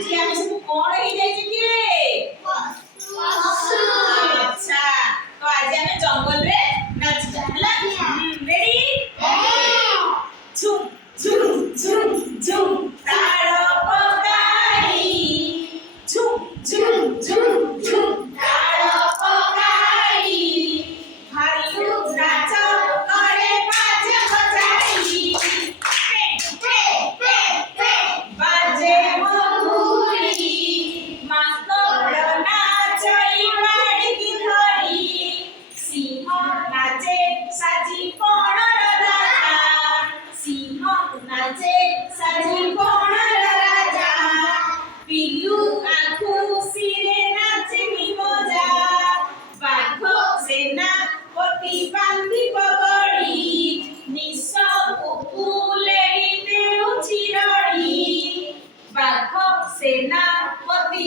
ଆଜି ଆମେ ସବୁ କଣ ହେଇଯାଇଛେ କି ରେ? ଆଚ୍ଛା ତ ଆଜି ଆମେ ଜଙ୍ଗଲରେ ନାଚିବା ହେଲା। ରେଡି? ଝୁମ୍ ଝୁମ୍ ଝୁମ୍ ଝୁମ୍ ତାଳ ପକାଇ ଝୁମ୍ ଝୁମ୍ ଝୁମ୍ ଝୁମ୍ ତାଳ ପକାଇ ଭାଲୁ ନାଚ করে বাজ বজাই বাজে মধুরি মাকড় নাচই বাড়ি ধরি সিংহ নাচে সাজি কোণর রাজা সিংহ নাচে সাজি কোণর রাজা পিলু আঁখু সিরে নাচে কি মজা বাঘ সেনা পতি বান্ধি পগড়ি নিশ কুকুলেই দেউছি রড়ি বাঘ সেনা পতি